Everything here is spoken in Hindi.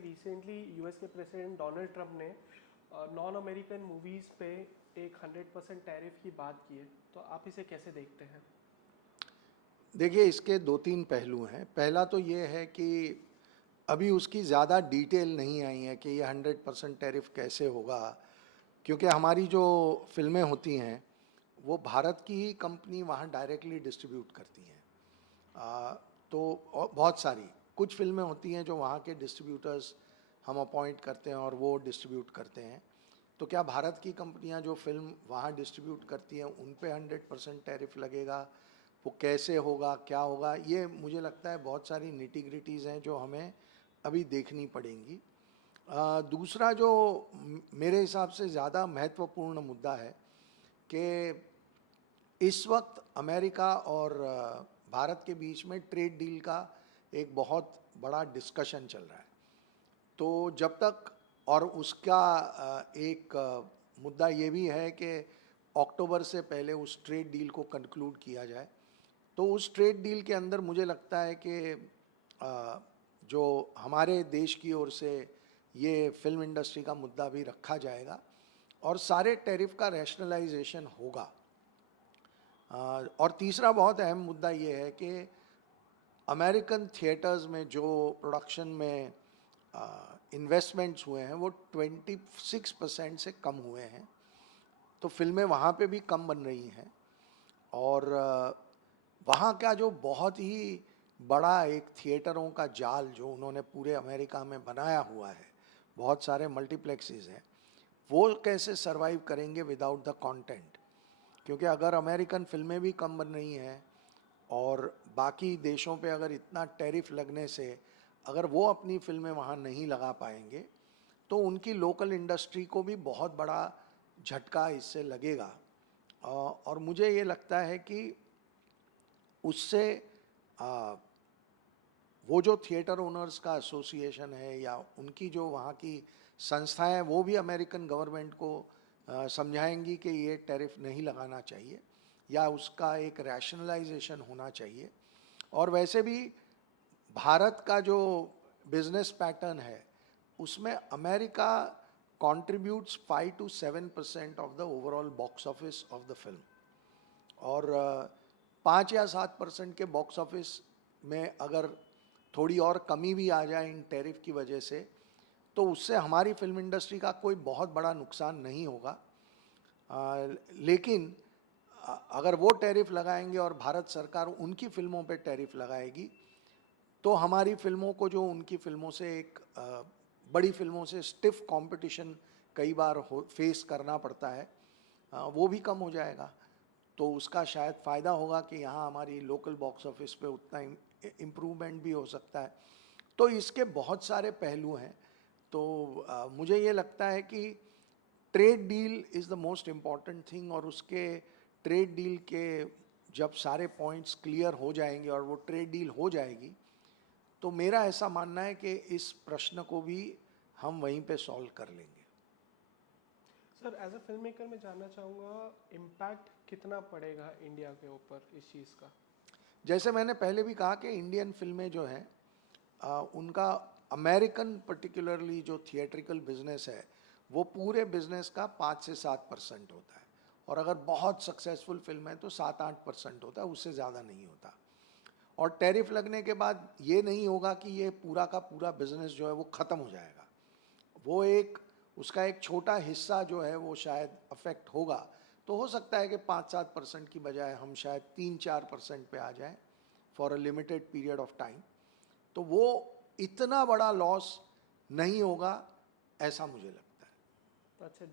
रिसेंटली यूएस के प्रेसिडेंट डोनाल्ड ट्रंप ने नॉन अमेरिकन मूवीज़ पे एक 100% टैरिफ की बात की है, तो आप इसे कैसे देखते हैं? देखिए, इसके दो तीन पहलू हैं। पहला तो ये है कि अभी उसकी ज़्यादा डिटेल नहीं आई है कि ये 100% टैरिफ कैसे होगा, क्योंकि हमारी जो फिल्में होती हैं वो भारत की ही कंपनी वहाँ डायरेक्टली डिस्ट्रीब्यूट करती हैं। आ, तो बहुत सारी कुछ फिल्में होती हैं जो वहाँ के डिस्ट्रीब्यूटर्स हम अपॉइंट करते हैं और वो डिस्ट्रीब्यूट करते हैं। तो क्या भारत की कंपनियां जो फिल्म वहाँ डिस्ट्रीब्यूट करती हैं उन पे 100% टैरिफ लगेगा? वो कैसे होगा, क्या होगा, ये मुझे लगता है बहुत सारी निटी-ग्रिटीज़ हैं जो हमें अभी देखनी पड़ेंगी। दूसरा जो मेरे हिसाब से ज़्यादा महत्वपूर्ण मुद्दा है कि इस वक्त अमेरिका और भारत के बीच में ट्रेड डील का एक बहुत बड़ा डिस्कशन चल रहा है। तो जब तक, और उसका एक मुद्दा ये भी है कि अक्टूबर से पहले उस ट्रेड डील को कंक्लूड किया जाए। तो उस ट्रेड डील के अंदर मुझे लगता है कि जो हमारे देश की ओर से ये फिल्म इंडस्ट्री का मुद्दा भी रखा जाएगा और सारे टैरिफ का रैशनलाइजेशन होगा। और तीसरा बहुत अहम मुद्दा ये है कि अमेरिकन थिएटर्स में जो प्रोडक्शन में इन्वेस्टमेंट्स हुए हैं वो 26% से कम हुए हैं। तो फिल्में वहाँ पे भी कम बन रही हैं और वहाँ का जो बहुत ही बड़ा एक थिएटरों का जाल जो उन्होंने पूरे अमेरिका में बनाया हुआ है, बहुत सारे मल्टीप्लेक्सेस हैं, वो कैसे सरवाइव करेंगे विदाउट द कंटेंट? क्योंकि अगर अमेरिकन फिल्में भी कम बन रही हैं और बाकी देशों पे अगर इतना टैरिफ लगने से अगर वो अपनी फिल्में वहाँ नहीं लगा पाएंगे तो उनकी लोकल इंडस्ट्री को भी बहुत बड़ा झटका इससे लगेगा। और मुझे ये लगता है कि उससे वो जो थिएटर ओनर्स का एसोसिएशन है या उनकी जो वहाँ की संस्थाएं, वो भी अमेरिकन गवर्नमेंट को समझाएंगी कि ये टैरिफ नहीं लगाना चाहिए या उसका एक रैशनलाइजेशन होना चाहिए। और वैसे भी भारत का जो बिजनेस पैटर्न है उसमें America contributes 5 to 7% of the overall box office of the film, और 5 या 7% के बॉक्स ऑफिस में अगर थोड़ी और कमी भी आ जाए इन टैरिफ की वजह से तो उससे हमारी फिल्म इंडस्ट्री का कोई बहुत बड़ा नुकसान नहीं होगा। लेकिन अगर वो टैरिफ लगाएंगे और भारत सरकार उनकी फिल्मों पे टैरिफ लगाएगी तो हमारी फिल्मों को, जो उनकी फिल्मों से एक बड़ी फिल्मों से स्टिफ कंपटीशन कई बार फेस करना पड़ता है, वो भी कम हो जाएगा। तो उसका शायद फ़ायदा होगा कि यहाँ हमारी लोकल बॉक्स ऑफिस पे उतना इम्प्रूवमेंट भी हो सकता है। तो इसके बहुत सारे पहलू हैं। तो मुझे ये लगता है कि trade deal is the most important thing, और उसके ट्रेड डील के जब सारे पॉइंट्स क्लियर हो जाएंगे और वो ट्रेड डील हो जाएगी तो मेरा ऐसा मानना है कि इस प्रश्न को भी हम वहीं पे सॉल्व कर लेंगे। Sir, as a film maker मैं जानना चाहूँगा, इम्पैक्ट कितना पड़ेगा इंडिया के ऊपर इस चीज़ का? जैसे मैंने पहले भी कहा कि इंडियन फिल्में जो हैं उनका अमेरिकन पर्टिकुलरली जो थिएट्रिकल बिजनेस है वो पूरे बिजनेस का 5 से 7% होता है, और अगर बहुत सक्सेसफुल फिल्म है तो 7-8% होता है, उससे ज़्यादा नहीं होता। और टैरिफ लगने के बाद ये नहीं होगा कि ये पूरा का पूरा बिजनेस जो है वो ख़त्म हो जाएगा। वो एक, उसका एक छोटा हिस्सा जो है वो शायद अफेक्ट होगा। तो हो सकता है कि 5-7% की बजाय हम शायद 3-4% पे आ जाएं for a limited period of time. तो वो इतना बड़ा लॉस नहीं होगा ऐसा मुझे लगता है। अच्छा।